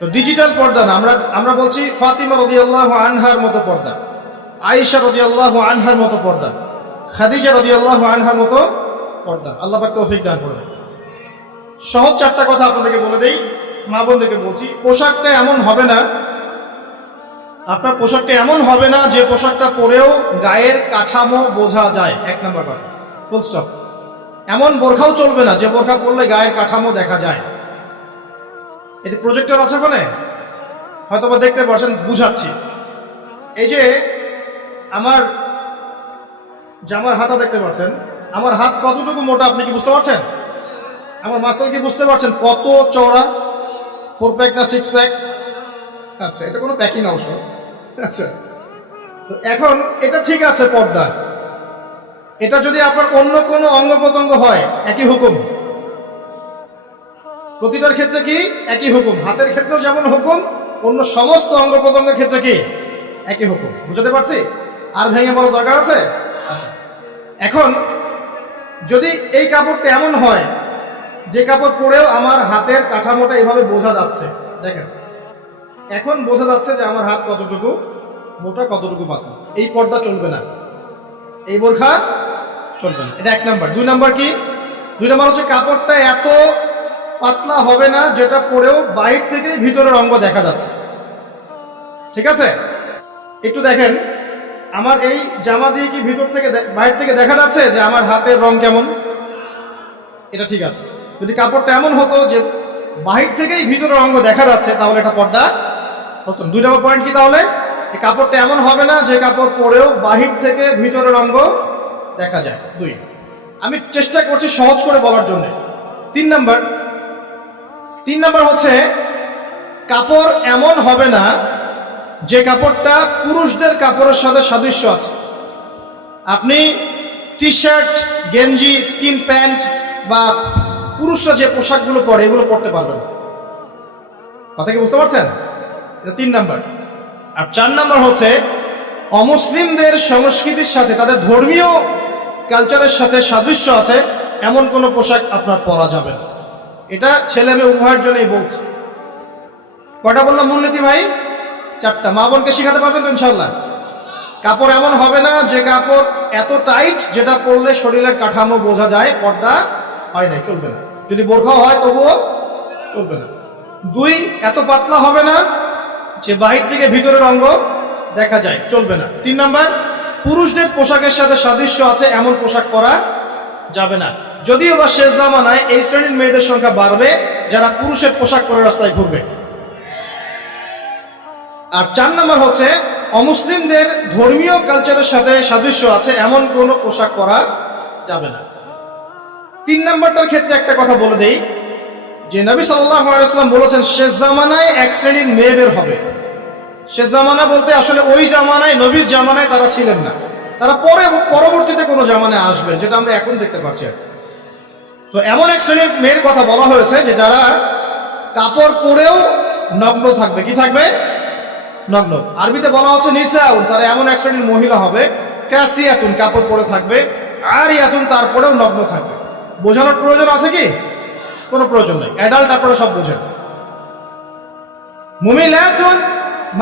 তো ডিজিটাল পর্দা না, আমরা বলছি ফাতিমা রাদিয়াল্লাহু আনহার মতো পর্দা, আয়েশা রাদিয়াল্লাহু আনহার মতো পর্দা, খাদিজা রাদিয়াল্লাহু আনহার মতো পর্দা। আল্লাহ পাক তৌফিক দান করুন। সহজ চারটা কথা আপনাদেরকে বলে দেই, মা বোনদেরকে বলছি। পোশাকটা এমন হবে না, আপনার পোশাকটা এমন হবে না যে পোশাকটা পরেও গায়ের কাঠামো বোঝা যায়। এক নম্বর কথা, ফুল স্টপ। এমন বোরখাও চলবে না যে বোরখা পরলে গায়ের কাঠামো দেখা যায়। এটি প্রজেক্টর আছে ওখানে, হয়তো বা দেখতে পাচ্ছেন, বুঝাচ্ছি। এই যে আমার জামার হাতা দেখতে পাচ্ছেন, আমার হাত কতটুকু মোটা আপনি কি বুঝতে পারছেন? আমার মাসল কি বুঝতে পারছেন কত চওড়া? 4 প্যাক না 6 প্যাক? আচ্ছা, এটা কোনো প্যাকই না অবশ্য। আচ্ছা, তো এখন এটা ঠিক আছে পর্দা। এটা যদি আপনার অন্য কোনো অঙ্গ প্রত্যঙ্গ হয় একই হুকুম। প্রতিটার ক্ষেত্রে কি একই হুকুম। হাতের ক্ষেত্রেও যেমন হুকুম, অন্য সমস্ত অঙ্গ প্রত্যঙ্গের ক্ষেত্রে কি একই হুকুম। বুঝতে পারছি? আর ভেঙে বলার দরকার আছে? আচ্ছা, এখন যদি এই কাপড়টা এমন হয় যে কাপড় পরেও আমার হাতের কাঠামোটা এভাবে বোঝা যাচ্ছে, দেখেন এখন বোঝা যাচ্ছে যে আমার হাত কতটুকু মোটা কতটুকু পাতলা, এই পর্দা চলবে না, এই বোরখা চলবে না। এটা এক নাম্বার। 2 নাম্বার কি? 2 নাম্বার হচ্ছে কাপড়টা এত পাতলা হবে না যেটা পরেও বাইরে থেকে ভিতরের অঙ্গ দেখা যাচ্ছে। ঠিক আছে? একটু দেখেন, আমার এই জামা দিয়ে কি ভিতর থেকে বাইরে থেকে দেখা যাচ্ছে যে আমার হাতের রং কেমন? এটা ঠিক আছে। যদি কাপড়টা এমন হতো যে বাহির থেকেই ভিতরের অঙ্গ দেখা যাচ্ছে, তাহলে এটা পর্দা হতো না। 2 নম্বর পয়েন্ট কি তাহলে? এই কাপড়টা এমন হবে না যে কাপড় পরেও বাহির থেকে ভিতরের অঙ্গ দেখা যায়। 2। আমি চেষ্টা করছি সহজ করে বলার জন্য। 3 নাম্বার হচ্ছে কাপড় এমন হবে না যে কাপড়টা পুরুষদের কাপড়ের সাথে সাদৃশ্য আছে। আপনি টি শার্ট, গেঞ্জি, স্কিন প্যান্ট বা পুরুষরা যে পোশাকগুলো পরে এগুলো পরতে পারবেন না। কথা কি বুঝতে পারছেন? এটা 3 নাম্বার। আর 4 নাম্বার হচ্ছে অমুসলিমদের সংস্কৃতির সাথে, তাদের ধর্মীয় কালচারের সাথে সাদৃশ্য আছে এমন কোনো পোশাক আপনার পরা যাবে না। এটা ছেলে মেয়ে উভয়ের জন্যই বলছি। কয়টা বললাম মূলনীতি ভাই? 4টা। মা বোনকে শিখাতে পারবেন তো ইনশাল্লাহ? কাপড় এমন হবে না যে কাপড় এত টাইট যেটা পরলে শরীরের কাঠামো বোঝা যায়, পর্দা হয় না, চলবে না। যদি বোরখা হয় তবুও চলবে না। 2, এত পাতলা হবে না যে বাহির থেকে ভিতরের অঙ্গ দেখা যায়, চলবে না। 3 নাম্বার, পুরুষদের পোশাকের সাথে সাদৃশ্য আছে এমন পোশাক পরা যাবে না। যদিও বা শেষ জামানায় এই শ্রেণীর মেয়েদের সংখ্যা বাড়বে যারা পুরুষের পোশাক পরে রাস্তায় ঘুরবে। আর 4 নাম্বার হচ্ছে অমুসলিমদের ধর্মীয় কালচারের সাথে সাদৃশ্য আছে এমন কোনো পোশাক পরা যাবে না। 3 নাম্বারটার ক্ষেত্রে একটা কথা বলে দেই যে নবী সাল্লাল্লাহু আলাইহি ওয়াসাল্লাম বলেছেন শেষ জামানায় এক শ্রেণীর মেয়ে বের হবে। শেষ জামানা বলতে আসলে ওই জামানায়, নবীর জামানায় তারা ছিলেন না, তারা পরবর্তীতে কোনো জামানায় আসবেন, যেটা আমরা এখন দেখতে পাচ্ছি। তো এমন এক শ্রেণীর মেয়ের কথা বলা হয়েছে যে যারা কাপড় পরেও নগ্ন থাকবে। কি থাকবে? নগ্ন। আরবিতে বলা হচ্ছে নিসাউন, তারা এমন এক শ্রেণীর মহিলা হবে কাসিয়াতুন, কাপড় পরে থাকবে, আরিয়াতুন, তারপরেও নগ্ন থাকবে। বোঝানোর প্রয়োজন আছে কি? কোনো প্রয়োজন নেই, অ্যাডাল্ট আপনারা সব বোঝেন। মুমিলাতুন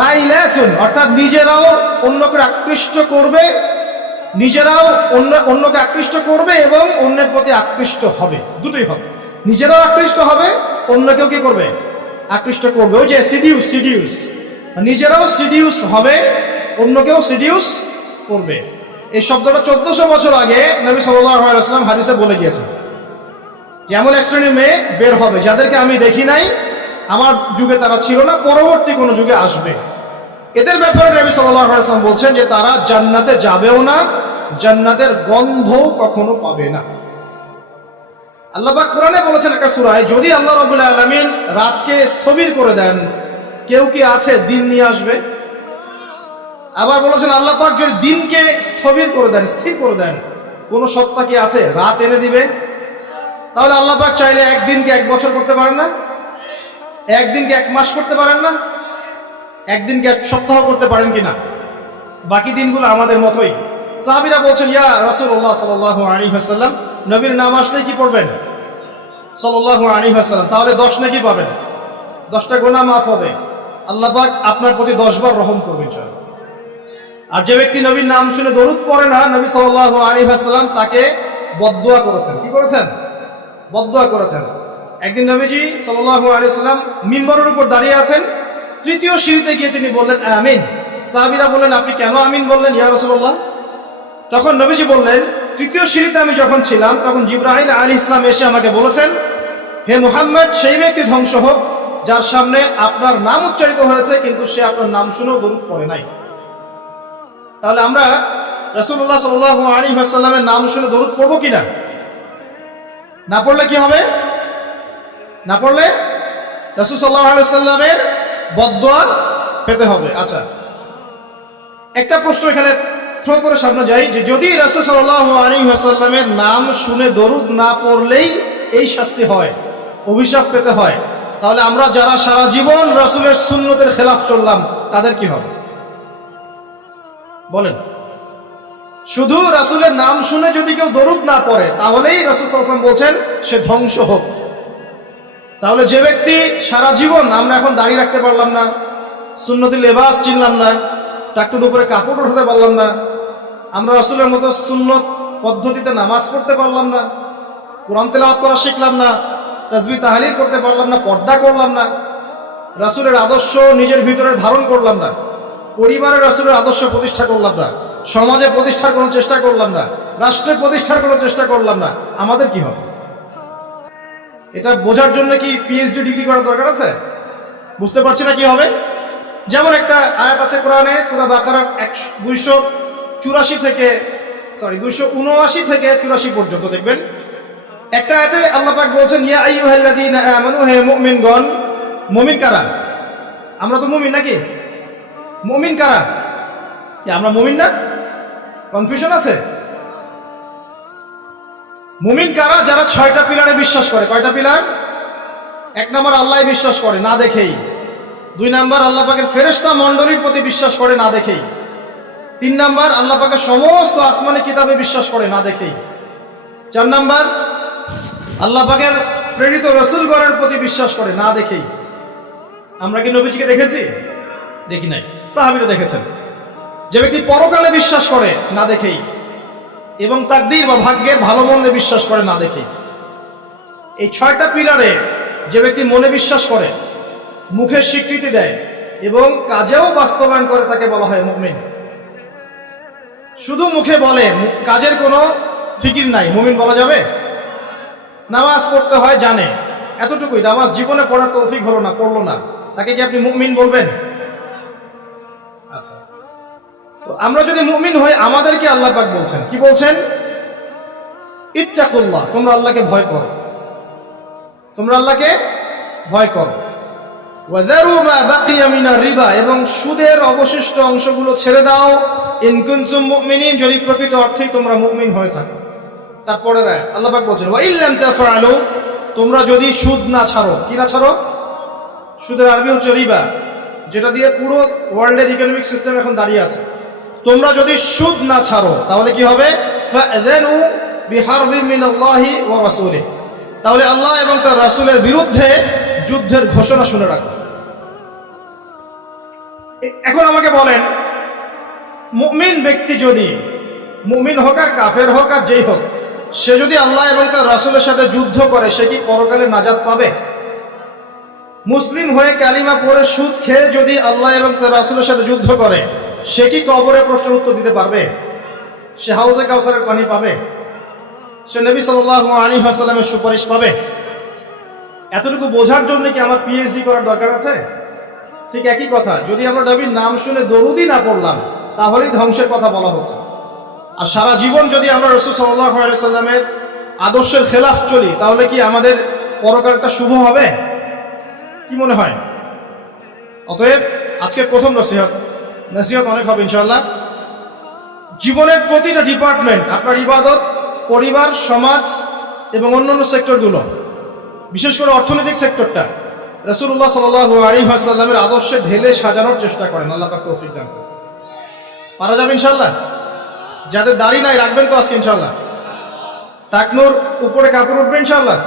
মাইলাতুন, অর্থাৎ নিজেরাও অন্যকে আকৃষ্ট করবে, নিজেরাও অন্যকে আকৃষ্ট করবে এবং অন্যের প্রতি আকৃষ্ট হবে। দুটোই হবে, নিজেরাও আকৃষ্ট হবে, অন্যকেও কি করবে? আকৃষ্ট করবে। ওই যে সিডিউস, নিজেরাও সিডিউস হবে, অন্যকেও সিডিউস করবে। এই শব্দটা 1400 বছর আগে নবী সাল্লাল্লাহু আলাইহি ওয়াসাল্লাম হাদিসে বলে গিয়েছেন যে এমন এক শ্রেণীর মেয়ে বের হবে যাদেরকে আমি দেখি নাই, আমার যুগে তারা ছিল না, পরবর্তী কোনো যুগে আসবে। এদের ব্যাপারে নবী সাল্লাল্লাহু আলাইহি ওয়াসাল্লাম বলছেন যে তারা জান্নাতে যাবেও না, জান্নাতের গন্ধও কখনো পাবে না। আল্লাহ পাক কোরআনে বলেছেন একটা সূরায়, যদি আল্লাহ রাব্বুল আলামিন রাতকে স্থবির করে দেন, কেউ কি আছে দিন নিয়ে আসবে? আবার বলেছেন আল্লাহ পাক যদি দিনকে স্থবির করে দেন, স্থির করে দেন, কোন সত্তা কি আছে রাত এনে দিবে? তাহলে আল্লাহ পাক চাইলে একদিনকে 1 বছর করতে পারেন না? একদিনকে 1 মাস করতে পারেন না? একদিনকে 1 সপ্তাহ করতে পারেন কিনা? বাকি দিনগুলো আমাদের মতোই। সাহাবীরা বলছেন ইয়া রাসূলুল্লাহ সাল্লাল্লাহু আলাইহি ওয়াসাল্লাম, নবীর নাম আসলে কি পড়বেন? সাল্লাল্লাহু আলাইহি ওয়াসাল্লাম, তাহলে 10 নাকি পাবেন? 10টা গুনাহ মাফ হবে, আল্লাহ পাক আপনার প্রতি 10 বার রহম করবেন ইনশাআল্লাহ। আর যে ব্যক্তি নবীর নাম শুনে দরুদ পড়ে না, নবী সাল্লাল্লাহু আলাইহি ওয়াসাল্লাম তাকে বদদুয়া করেছেন। কি করেছেন? বদদুয়া করেছেন। একদিন নবীজি সাল্লাল্লাহু আলাইহি ওয়াসাল্লাম মিম্বরের উপর দাঁড়িয়ে আছেন, তৃতীয় সিঁড়িতে গিয়ে তিনি বললেন আমিন। সাহাবীরা বললেন, আপনি কেন আমিন বললেন ইয়া রাসূলুল্লাহ? তখন নবীজি বললেন, তৃতীয় সিঁড়িতে আমি যখন ছিলাম তখন জিবরাইল আলাইহিস সালাম এসে আমাকে বলেছেন, হে মুহাম্মদ, সেই ব্যক্তি ধ্বংস হোক যার সামনে আপনার নাম উচ্চারিত হয়েছে কিন্তু সে আপনার নাম শুনেও দরুদ পড়ে নাই। তাহলে আমরা রাসূলুল্লাহ সাল্লাল্লাহু আলাইহি ওয়াসাল্লামের নাম শুনে দরুদ পড়বো কিনা? না পড়লে কি হবে? না পড়লে রাসূল সাল্লাল্লাহু আলাইহি ওয়াসাল্লামের বদদুয়া পেতে হবে। আচ্ছা, একটা প্রশ্ন এখানে থ্রো করে সামনে যাই, যে যদি রাসূল সাল্লাল্লাহু আলাইহি ওয়াসাল্লামের নাম শুনে দরুদ না পড়লেই এই শাস্তি হয়, অভিশাপ পেতে হয়, তাহলে আমরা যারা সারা জীবন রাসূলের সুন্নতের খেলাফ চললাম তাদের কি হবে বলেন? শুধু রাসূলের নাম শুনে যদি কেউ দরুদ না পড়ে তাহলেই রাসূল সাল্লাল্লাহু আলাইহি ওয়াসাল্লাম বলছেন সে ধ্বংস হোক। তাহলে যে ব্যক্তি সারা জীবন, আমরা এখন দাঁড়িয়ে রাখতে পারলাম না, সুন্নতি লেবাস চিনলাম না, টাকটুর উপরে কাপড় উঠাতে পারলাম না, আমরা রাসূলের মতো সুন্নত পদ্ধতিতে নামাজ পড়তে পারলাম না, কোরআন তেলাওয়াত করা শিখলাম না, তাসবিহ তাহলিল করতে পারলাম না, পর্দা করলাম না, রাসূলের আদর্শ নিজের ভিতরে ধারণ করলাম না, পরিবারের রাসূলের আদর্শ প্রতিষ্ঠা করলাম না, সমাজে প্রতিষ্ঠার কোনো চেষ্টা করলাম না, রাষ্ট্রে প্রতিষ্ঠার কোনো চেষ্টা করলাম না, আমাদের কি হবে? এটা বোঝার জন্য কি পিএইচডি ডিগ্রি করার দরকার আছে? বুঝতে পারছি না কি হবে। যেমন একটা আয়াত আছে কোরআনে, সূরা বাকারার 279 থেকে 84 পর্যন্ত দেখবেন। একটা আয়াতে আল্লাহ পাক বলছেন, ইয়া আইয়ুহাল্লাযীনা আমানু, হে মুমিনগণ। মুমিন কারা? আমরা তো মুমিন নাকি? মুমিন কারা? কি আমরা মুমিন না? কনফিউশন আছে? মুমিন কারা? যারা 6টা পিলারে বিশ্বাস করে। কয়টা পিলার? 1 নম্বর আল্লাহ বিশ্বাস করে না দেখেই। 2 নম্বর আল্লাহ পাকের ফেরেশতা মণ্ডলীর প্রতি বিশ্বাস করে না দেখেই। 3 নম্বর আল্লাহ পাকের সমস্ত আসমানি কিতাবে বিশ্বাস করে না দেখেই। 4 নম্বর আল্লাহ পাকের প্রেরিত রাসূলগণের প্রতি বিশ্বাস করে না দেখেই। আমরা কি নবীজিকে দেখেছি? দেখি নাই। সাহাবীরা দেখেছেন। যে ব্যক্তি পরকালে বিশ্বাস করে না দেখেই, এবং তাকদীর বা ভাগ্যের ভালো মন্দে বিশ্বাস করে না দেখেই। এই 6টা পিলারে যে ব্যক্তি মনে বিশ্বাস করে, মুখে স্বীকৃতি দেয় এবং কাজেও বাস্তবায়ন করে তাকে বলা হয় মুমিন। শুধু মুখে বলে, কাজের কোনো ফিকির নাই, মুমিন বলা যাবে? নামাজ পড়তে হয় জানে, এতটুকুই, নামাজ জীবনে পড়ার তৌফিক হলো না, পড়লো না, তাকে কি আপনি মুমিন বলবেন? আচ্ছা, তো আমরা যদি মুমিন হই, আমাদেরকে আল্লাহ পাক বলছেন, কি বলছেন? ইত্তাকুল্লাহ, তোমরা আল্লাহকে ভয় করো, তোমরা আল্লাহকে ভয় করো। ওয়াযারু মা বাকিয়া মিনার রিবা, এবং সুদের অবশিষ্ট অংশগুলো ছেড়ে দাও। ইন কুনতুম মুমিনিন, যদি প্রকৃত অর্থেই তোমরা মুমিন হয়ে থাকো। তারপরে আল্লাহ পাক বলছেন, ওয়া ইল্লাম তাফআলু, তোমরা যদি সুদ না ছাড়ো। কি না ছাড়ো? সুদের আরবি হচ্ছে রিবা, যেটা দিয়ে পুরো ওয়ার্ল্ডের ইকোনমিক সিস্টেম এখন দাঁড়িয়ে আছে। তোমরা যদি সুদ না ছাড়ো তাহলে কি হবে? ফাআযানু বিহারবিন মিনাল্লাহি ওয়া রাসূলিহি, তাহলে আল্লাহ এবং তার রাসূলের বিরুদ্ধে যুদ্ধের ঘোষণা শুনে রাখো। এখন আমাকে বলেন, মুমিন ব্যক্তি যদি, মুমিন হোক আর কাফের হোক আর যেই হোক, সে যদি আল্লাহ এবং তার রাসূলের সাথে যুদ্ধ করে, সে কি পরকালে নাজাত পাবে? মুসলিম হয়ে কালিমা পড়ে সুদ খেয়ে যদি আল্লাহ এবং তার রাসূলের সাথে যুদ্ধ করে, সে কি কবরে প্রশ্নের উত্তর দিতে পারবে? সে হাউজে কাউসারের পানি পাবে? সে নবী সাল্লাল্লাহু আলাইহি ওয়াসাল্লামের সুপারিশ পাবে? এতটুকু বোঝার জন্য কি আমার পিএইচডি করার দরকার আছে? ঠিক একই কথা, যদি আমরা নবীর নাম শুনে দরুদই না পড়লাম তাহলেই ধ্বংসের কথা বলা হচ্ছে। আর সারা জীবন যদি আমরা রাসূল সাল্লাল্লাহু আলাইহি ওয়াসাল্লামের আদর্শের খেলাফ চলি, তাহলে কি আমাদের পরকালটা শুভ হবে? কি মনে হয়? অতএব আজকের প্রথম নসিহত অনেক হবে ইনশাআল্লাহ। জীবনের প্রতিটা ডিপার্টমেন্ট, আপনার ইবাদত, পরিবার, সমাজ এবং অন্যান্য সেক্টরগুলো, বিশেষ করে অর্থনৈতিক সেক্টরটা রাসূলুল্লাহ সাল্লাল্লাহু আলাইহি ওয়াসাল্লামের আদর্শে ঢেলে সাজানোর চেষ্টা করেন। আল্লাহ পাক তৌফিক দান করুন। পারা যাবে ইনশাআল্লাহ? যাদের দাড়ি নাই রাখবেন তো আজকে ইনশাআল্লাহ? টাকনুর উপরে কাপড় উঠবে ইনশাআল্লাহ?